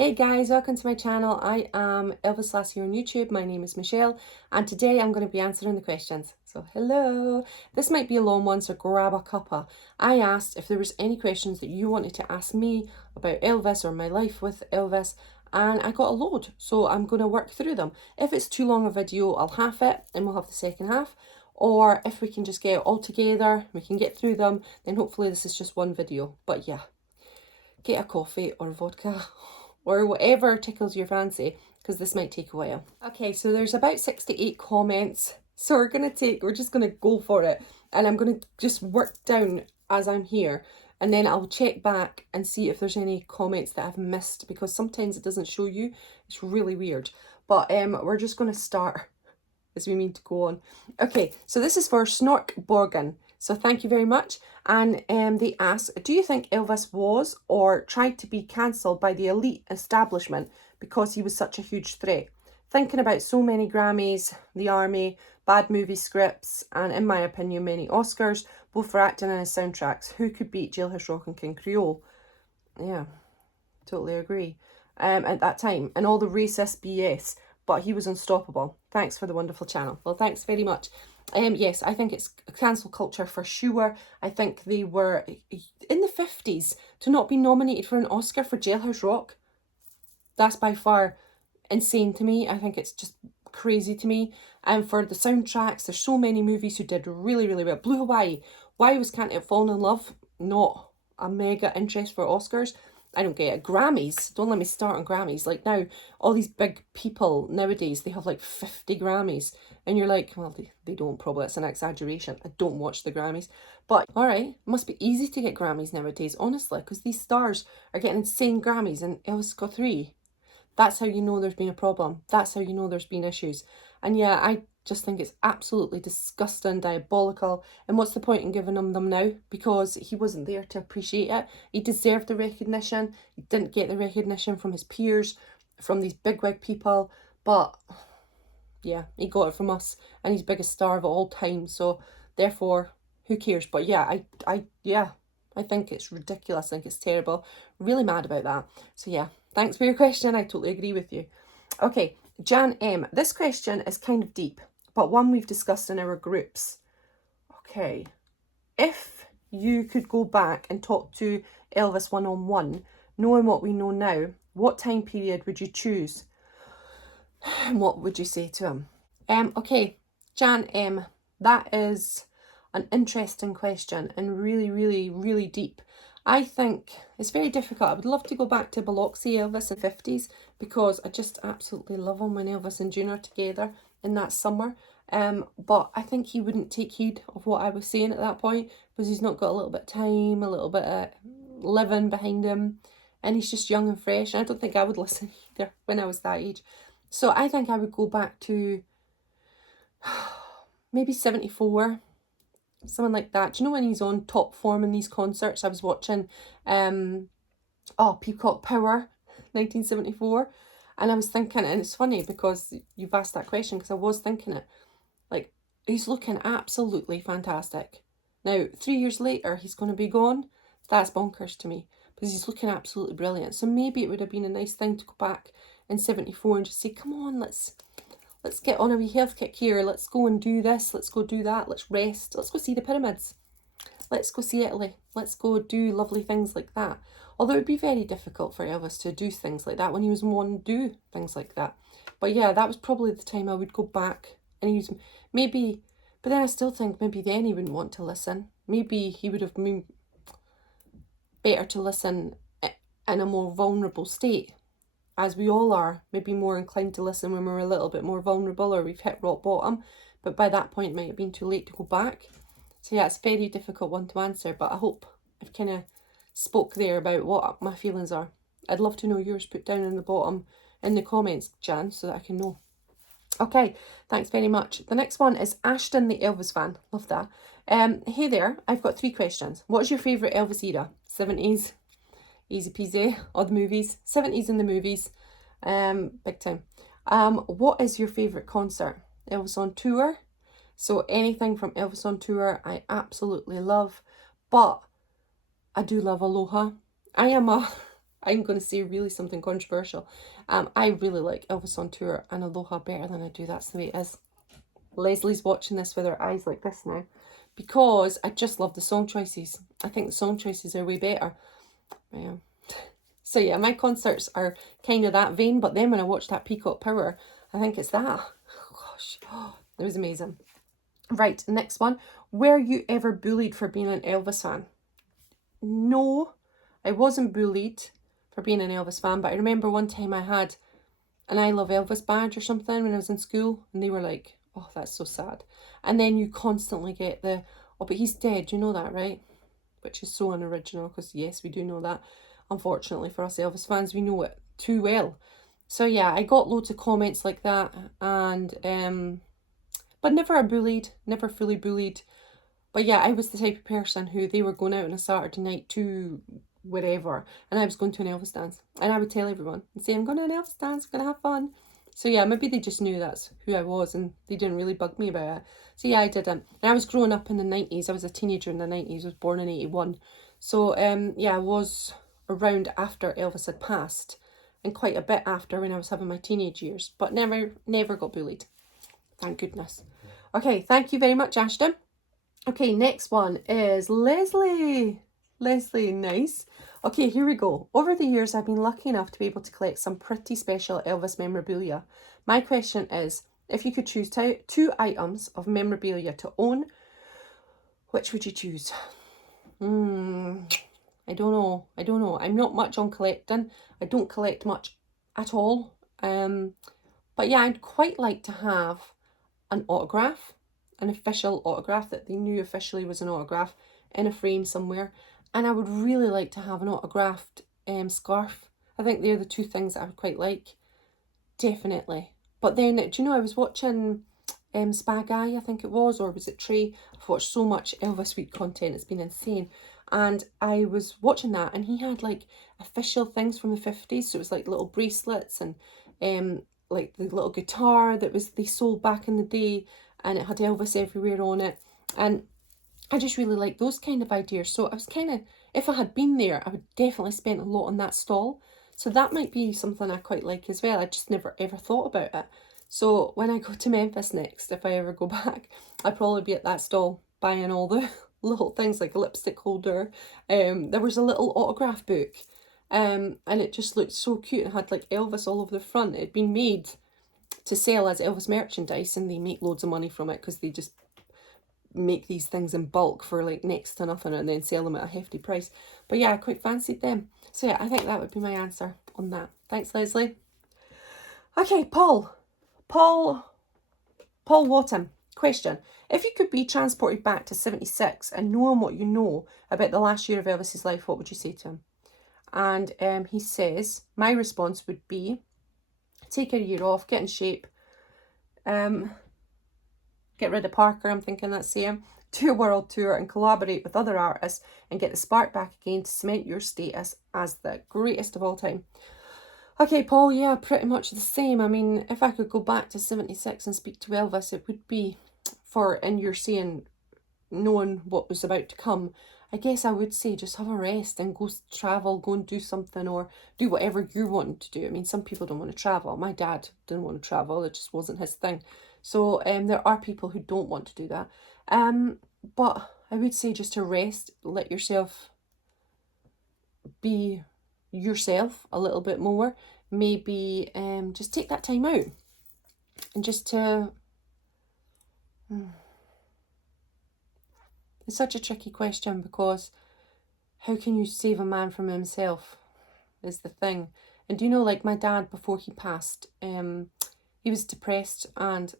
Hey guys, welcome to my channel. I am Elvislass here on YouTube. My name is Michelle and today I'm going to be answering the questions. So hello! This might be a long one, so grab a cuppa. I asked if there was any questions that you wanted to ask me about Elvis or my life with Elvis, and I got a load, so I'm going to work through them. If it's too long a video, I'll half it and we'll have the second half. Or if we can just get it all together, we can get through them, then hopefully this is just one video. But yeah, get a coffee or vodka or whatever tickles your fancy, because this might take a while. Okay, so there's about 68 comments, so we're just gonna go for it, and I'm gonna just work down as I'm here, and then I'll check back and see if there's any comments that I've missed, because sometimes it doesn't show you. It's really weird. But we're just gonna start as we mean to go on. Okay, so this is for Snork Borgen. So thank you very much. And they ask, do you think Elvis was or tried to be cancelled by the elite establishment because he was such a huge threat? Thinking about so many Grammys, the army, bad movie scripts, and in my opinion, many Oscars, both for acting and his soundtracks. Who could beat Jailhouse Rock and King Creole? Yeah, totally agree. At that time, and all the racist BS, but he was unstoppable. Thanks for the wonderful channel. Well, thanks very much. Yes, I think it's cancel culture for sure. I think they were in the 50s to not be nominated for an Oscar for Jailhouse Rock. That's by far insane to me. I think it's just crazy to me. And for the soundtracks, there's so many movies who did really, really well. Blue Hawaii. Why was Can't Help Falling in Love not a mega interest for Oscars? I don't get it. Grammys, don't let me start on Grammys. Like now, all these big people nowadays, they have like 50 Grammys. And you're like, well, they don't probably, it's an exaggeration. I don't watch the Grammys. But all right, it must be easy to get Grammys nowadays, honestly, because these stars are getting insane Grammys and Elvis got 3. That's how you know there's been a problem. That's how you know there's been issues. And yeah, I just think it's absolutely disgusting, diabolical. And what's the point in giving him them now? Because he wasn't there to appreciate it. He deserved the recognition. He didn't get the recognition from his peers, from these bigwig people. But yeah, he got it from us, and he's biggest star of all time. So therefore, who cares? But yeah, I think it's ridiculous. I think it's terrible. Really mad about that. So yeah, thanks for your question. I totally agree with you. Okay, Jan M. This question is kind of deep, but one we've discussed in our groups. Okay, if you could go back and talk to Elvis one-on-one, knowing what we know now, what time period would you choose? And what would you say to him? Okay, Jan M. That is an interesting question and really, really, really deep. I think it's very difficult. I would love to go back to Biloxi Elvis in the 50s because I just absolutely love him when Elvis and June are together in that summer. But I think he wouldn't take heed of what I was saying at that point because he's not got a little bit of time, a little bit of living behind him, and he's just young and fresh. And I don't think I would listen either when I was that age. So I think I would go back to maybe 74. Something like that. Do you know when he's on top form in these concerts? I was watching Peacock Power 1974, and I was thinking, and it's funny because you've asked that question because I was thinking it, like, he's looking absolutely fantastic. Now 3 years later he's going to be gone. That's bonkers to me because he's looking absolutely brilliant. So maybe it would have been a nice thing to go back in 74 and just say, come on, let's get on a wee health kick here. Let's go and do this. Let's go do that. Let's rest. Let's go see the pyramids. Let's go see Italy. Let's go do lovely things like that. Although it would be very difficult for Elvis to do things like that when he was wanting to do things like that. But yeah, that was probably the time I would go back and use maybe, but then I still think maybe then he wouldn't want to listen. Maybe he would have been better to listen in a more vulnerable state, as we all are, maybe more inclined to listen when we're a little bit more vulnerable or we've hit rock bottom, but by that point it might have been too late to go back. So yeah, it's a very difficult one to answer, but I hope I've kind of spoke there about what my feelings are. I'd love to know yours. Put down in the bottom in the comments, Jan, so that I can know. Okay, thanks very much. The next one is Ashton the Elvis fan. Love that. Hey there, I've got 3 questions. What's your favourite Elvis era? 70s? Easy peasy. Or the movies. 70s in the movies. Big time. What is your favourite concert? Elvis on tour. So anything from Elvis on tour I absolutely love. But I do love Aloha. I am a I'm going to say really something controversial. I really like Elvis on tour and Aloha better than I do That's the Way It Is. Leslie's watching this with her eyes like this now, because I just love the song choices. I think the song choices are way better. Yeah. So yeah, my concerts are kind of that vein, but then when I watched that Peacock Power, I think it's that. Oh, gosh, it was amazing. Right, next one. Were you ever bullied for being an Elvis fan? No, I wasn't bullied for being an Elvis fan, but I remember one time I had an I Love Elvis badge or something when I was in school, and they were like, oh, that's so sad. And then you constantly get the, oh, but he's dead, you know that, right? Which is so unoriginal, because yes, we do know that. Unfortunately for us Elvis fans, we know it too well. So yeah, I got loads of comments like that, and but never bullied, never fully bullied. But yeah, I was the type of person who they were going out on a Saturday night to wherever, and I was going to an Elvis dance, and I would tell everyone and say, I'm going to an Elvis dance, I'm going to have fun. So yeah, maybe they just knew that's who I was and they didn't really bug me about it. So yeah, I didn't. And I was growing up in the 90s. I was a teenager in the 90s. I was born in 81. So yeah, I was around after Elvis had passed, and quite a bit after when I was having my teenage years, but never got bullied. Thank goodness. Okay, thank you very much, Ashton. Okay, next one is Leslie. Leslie, nice. Okay, here we go. Over the years, I've been lucky enough to be able to collect some pretty special Elvis memorabilia. My question is, if you could choose two items of memorabilia to own, which would you choose? I don't know. I'm not much on collecting. I don't collect much at all. But yeah, I'd quite like to have an autograph, an official autograph that they knew officially was an autograph in a frame somewhere. And I would really like to have an autographed scarf. I think they're the two things that I would quite like. Definitely. But then, do you know, I was watching Spa Guy, I think it was, or was it Trey? I've watched so much Elvis Week content, it's been insane. And I was watching that, and he had like official things from the 50s. So it was like little bracelets and like the little guitar that they sold back in the day, and it had Elvis everywhere on it. And I just really like those kind of ideas. So I was kind of, if I had been there, I would definitely spend a lot on that stall. So that might be something I quite like as well. I just never ever thought about it. So when I go to Memphis next, if I ever go back, I'd probably be at that stall buying all the little things like a lipstick holder. There was a little autograph book, and it just looked so cute and had like Elvis all over the front. It had been made to sell as Elvis merchandise, and they make loads of money from it because they just make these things in bulk for like next to nothing and then sell them at a hefty price. But yeah, I quite fancied them. So yeah, I think that would be my answer on that. Thanks, Leslie. Okay, Paul Wotton. Question. If you could be transported back to 76 and knowing what you know about the last year of Elvis's life, what would you say to him? And he says, my response would be, take a year off, get in shape, get rid of Parker, I'm thinking that's him, do a world tour and collaborate with other artists and get the spark back again to cement your status as the greatest of all time. Okay, Paul, yeah, pretty much the same. I mean, if I could go back to 76 and speak to Elvis, it would be for, and you're saying, knowing what was about to come, I guess I would say just have a rest and go travel, go and do something, or do whatever you're wanting to do. I mean, some people don't want to travel. My dad didn't want to travel. It just wasn't his thing. So there are people who don't want to do that. But I would say just to rest, let yourself be yourself a little bit more. Maybe just take that time out and just to... It's such a tricky question, because how can you save a man from himself is the thing. And do you know, like my dad, before he passed, he was depressed, and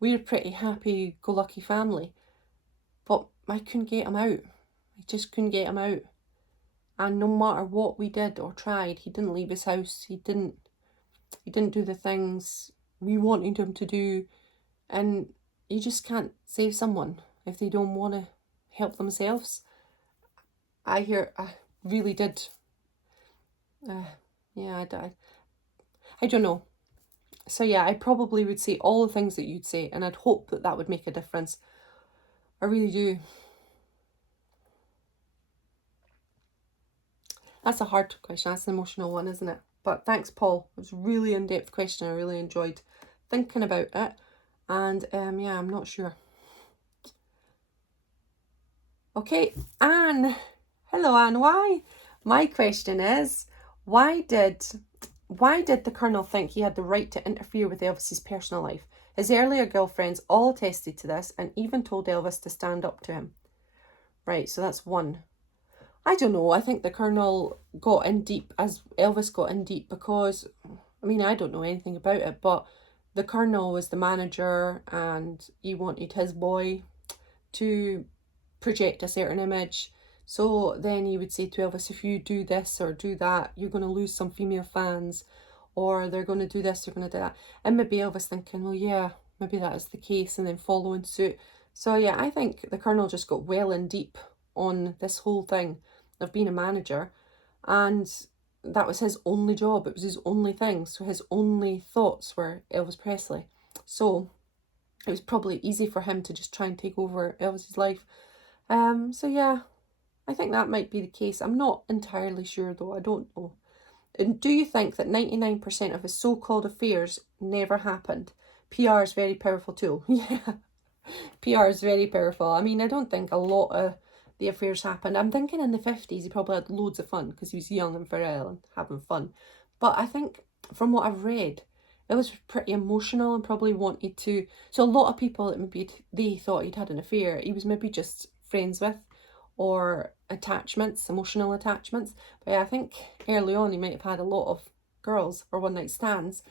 we were a pretty happy-go-lucky family. But I couldn't get him out. I just couldn't get him out. And no matter what we did or tried, he didn't leave his house. He didn't do the things we wanted him to do. And you just can't save someone if they don't want to help themselves. I really did. Yeah, I don't know. So yeah, I probably would say all the things that you'd say, and I'd hope that that would make a difference. I really do. That's a hard question. That's an emotional one, isn't it? But thanks, Paul. It was a really in-depth question. I really enjoyed thinking about it. And yeah, I'm not sure. Okay, Anne. Hello, Anne. Why? My question is, why did the Colonel think he had the right to interfere with Elvis's personal life? His earlier girlfriends all attested to this and even told Elvis to stand up to him. Right, so that's one. I don't know. I think the Colonel got in deep, as Elvis got in deep, because, I mean, I don't know anything about it, but the Colonel was the manager and he wanted his boy to project a certain image. So then he would say to Elvis, if you do this or do that, you're going to lose some female fans, or they're going to do this, they're going to do that. And maybe Elvis thinking, well, yeah, maybe that is the case, and then following suit. So yeah, I think the Colonel just got well in deep on this whole thing of being a manager, and that was his only job. It was his only thing. So his only thoughts were Elvis Presley. So it was probably easy for him to just try and take over Elvis's life. So yeah, I think that might be the case. I'm not entirely sure though. I don't know. And do you think that 99% of his so-called affairs never happened? PR is a very powerful tool. Yeah, PR is very powerful. I mean, I don't think a lot of the affairs happened. I'm thinking in the 50s he probably had loads of fun because he was young and virile and having fun. But I think from what I've read, it was pretty emotional and probably wanted to. So a lot of people that maybe they thought he'd had an affair, he was maybe just friends with, or attachments, emotional attachments. But yeah, I think early on he might have had a lot of girls or one night stands.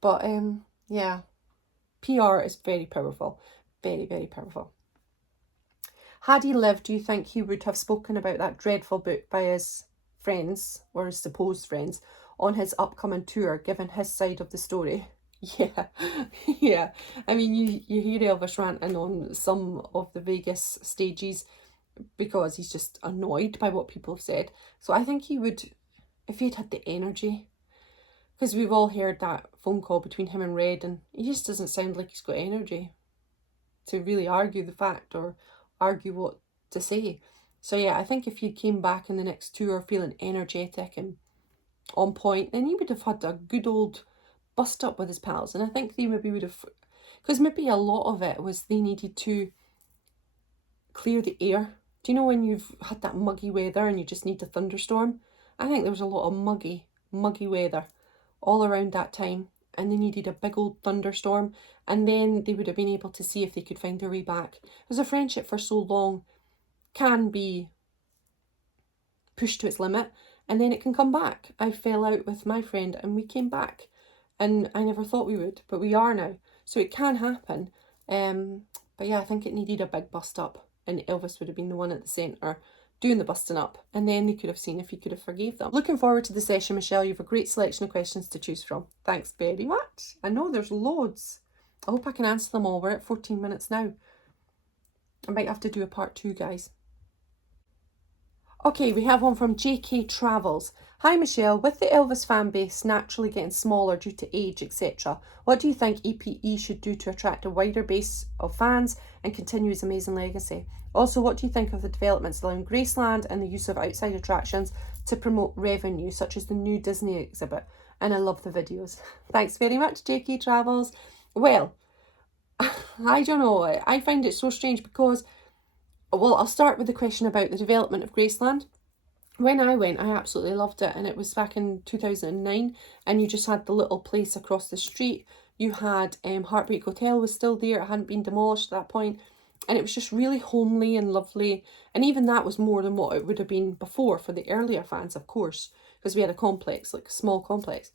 But yeah, PR is very powerful. Very, very powerful. Had he lived, do you think he would have spoken about that dreadful book by his friends, or his supposed friends, on his upcoming tour, given his side of the story? Yeah, yeah. I mean, you hear Elvis ranting on some of the Vegas stages because he's just annoyed by what people have said. So I think he would, if he'd had the energy, because we've all heard that phone call between him and Red, and he just doesn't sound like he's got energy to really argue the fact or argue what to say. So yeah, I think if he came back in the next tour feeling energetic and on point, then he would have had a good old bust up with his pals. And I think they maybe would have, because maybe a lot of it was they needed to clear the air. Do you know when you've had that muggy weather and you just need a thunderstorm? I think there was a lot of muggy weather all around that time, and they needed a big old thunderstorm, and then they would have been able to see if they could find their way back. Because a friendship for so long can be pushed to its limit, and then it can come back. I fell out with my friend and we came back, and I never thought we would, but we are now. So it can happen. But yeah, I think it needed a big bust up, and Elvis would have been the one at the centre doing the busting up, and then they could have seen if he could have forgave them. Looking forward to the session, Michelle. You have a great selection of questions to choose from. Thanks very much. I know there's loads. I hope I can answer them all. We're at 14 minutes now. I might have to do a part 2, guys. Okay, we have one from JK Travels. Hi Michelle, with the Elvis fan base naturally getting smaller due to age, etc., what do you think EPE should do to attract a wider base of fans and continue his amazing legacy? Also, what do you think of the developments allowing Graceland and the use of outside attractions to promote revenue, such as the new Disney exhibit? And I love the videos. Thanks very much, JK Travels. Well, I don't know. I find it so strange because, well, I'll start with the question about the development of Graceland. When I went, I absolutely loved it, and it was back in 2009, and you just had the little place across the street. You had Heartbreak Hotel was still there. It hadn't been demolished at that point, and it was just really homely and lovely, and even that was more than what it would have been before for the earlier fans, of course, because we had a complex, like a small complex.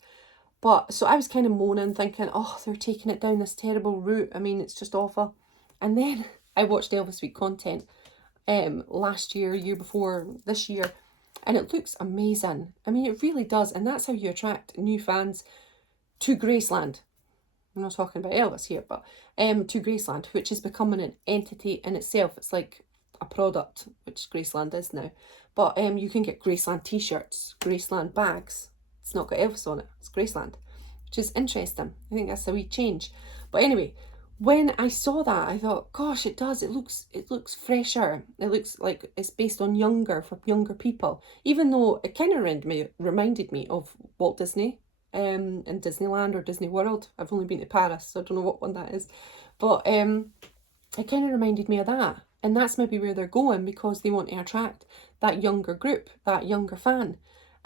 But so I was kind of moaning, thinking, oh, they're taking it down this terrible route. I mean, it's just awful. And then I watched Elvis Week content last year, year before this year, and it looks amazing. I mean, it really does, and that's how you attract new fans to Graceland. I'm not talking about Elvis here, but to Graceland, which is becoming an entity in itself. It's like a product, which Graceland is now. But you can get Graceland T-shirts, Graceland bags. It's not got Elvis on it, it's Graceland, which is interesting. I think that's a wee change. But anyway, when I saw that, I thought, gosh, it does. It looks fresher. It looks like it's based on for younger people. Even though it kind of reminded me of Walt Disney, and Disneyland or Disney World. I've only been to Paris, so I don't know what one that is, but it kind of reminded me of that. And that's maybe where they're going, because they want to attract that younger group, that younger fan.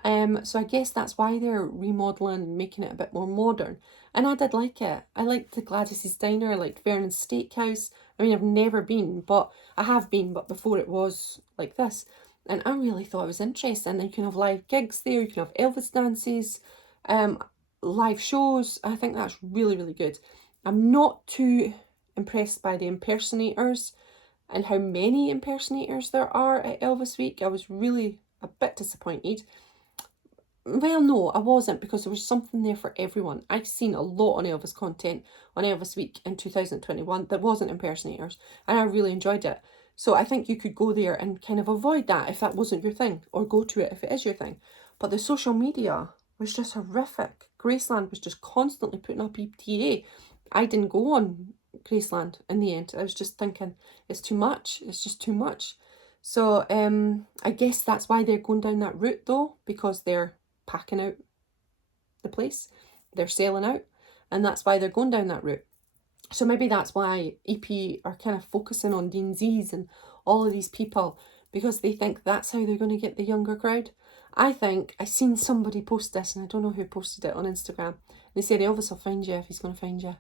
So I guess that's why they're remodeling and making it a bit more modern. And I did like it. I liked the Gladys's Diner, I liked Vernon's Steakhouse. I mean, I've never been, but I have been, but before it was like this. And I really thought it was interesting. And you can have live gigs there, you can have Elvis dances, live shows. I think that's really, really good. I'm not too impressed by the impersonators and how many impersonators there are at Elvis Week. I was really a bit disappointed. Well, no, I wasn't, because there was something there for everyone. I've seen a lot on Elvis content on Elvis Week in 2021 that wasn't impersonators, and I really enjoyed it. So I think you could go there and kind of avoid that if that wasn't your thing, or go to it if it is your thing. But the social media was just horrific. Graceland was just constantly putting up ETA. I didn't go on Graceland in the end. I was just thinking, it's too much. It's just too much. So I guess that's why they're going down that route, though, because they're packing out the place, they're selling out, and that's why they're going down that route. So maybe that's why EP are kind of focusing on Dean Z's and all of these people, because they think that's how they're going to get the younger crowd. I think I seen somebody post this, and I don't know who posted it on Instagram. They said Elvis will find you if he's going to find you.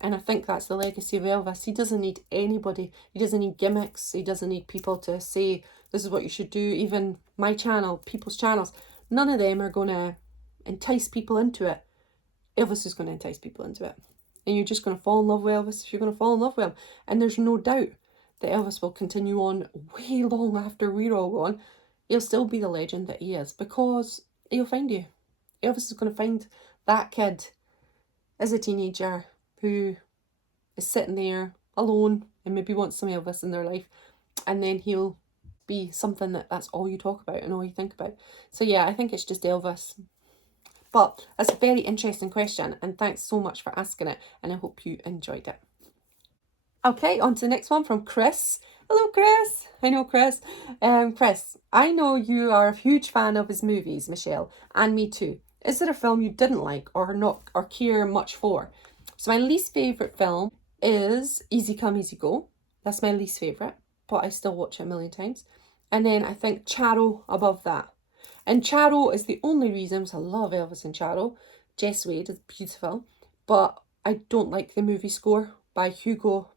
And I think that's the legacy of Elvis. He doesn't need anybody. He doesn't need gimmicks. He doesn't need people to say, this is what you should do. Even my channel, people's channels, none of them are going to entice people into it. Elvis is going to entice people into it. And you're just going to fall in love with Elvis if you're going to fall in love with him. And there's no doubt that Elvis will continue on way long after we're all gone. He'll still be the legend that he is, because he'll find you. Elvis is going to find that kid as a teenager who is sitting there alone and maybe wants some Elvis in their life. And then he'll be something that's all you talk about and all you think about. So yeah, I think it's just Elvis. But that's a very interesting question, and thanks so much for asking it, and I hope you enjoyed it. Okay, on to the next one from Chris. Hello, Chris. I know Chris. Chris, I know you are a huge fan of his movies, Michelle, and me too. Is there a film you didn't like or not or care much for? So my least favourite film is Easy Come, Easy Go. That's my least favourite, but I still watch it a million times. And then I think Charo above that. And Charo is the only reason, because I love Elvis and Charo. Jess Wade is beautiful, but I don't like the movie score by Hugo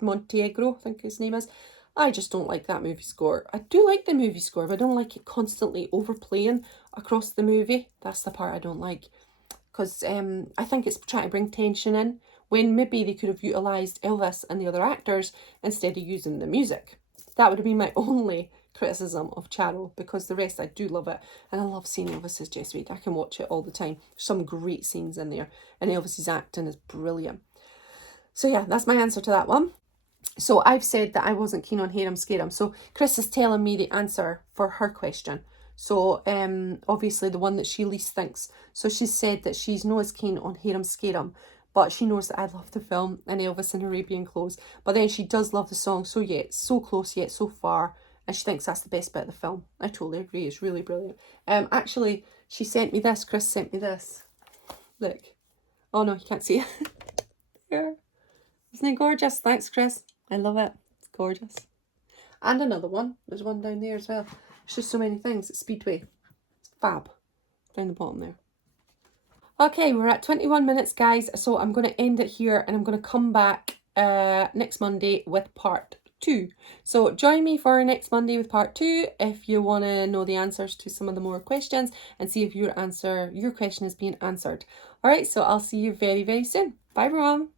Montenegro, I think his name is. I just don't like that movie score. I do like the movie score, but I don't like it constantly overplaying across the movie. That's the part I don't like. Because I think it's trying to bring tension in, when maybe they could have utilised Elvis and the other actors instead of using the music. That would have been my only criticism of Charo, because the rest I do love it, and I love seeing Elvis as Jess Wade. I can watch it all the time. There's some great scenes in there, and Elvis's acting is brilliant. So yeah, that's my answer to that one. So I've said that I wasn't keen on Hear 'Em Scare 'Em. So Chris is telling me the answer for her question. So obviously the one that she least thinks. So she said that she's not as keen on Hear 'Em Scare 'Em, but she knows that I love the film and Elvis in Arabian Clothes. But then she does love the song So Yet, So Close Yet So Far, and she thinks that's the best bit of the film. I totally agree. It's really brilliant. Actually, she sent me this. Chris sent me this. Look. Oh no, you can't see it. There. Isn't it gorgeous? Thanks, Chris. I love it. It's gorgeous. And another one. There's one down there as well. It's just so many things. It's Speedway. It's fab. Down the bottom there. Okay, we're at 21 minutes, guys. So I'm going to end it here, and I'm going to come back next Monday with part 2. So join me for next Monday with part 2 if you want to know the answers to some of the more questions and see if your question is being answered. All right, so I'll see you very, very soon. Bye, everyone.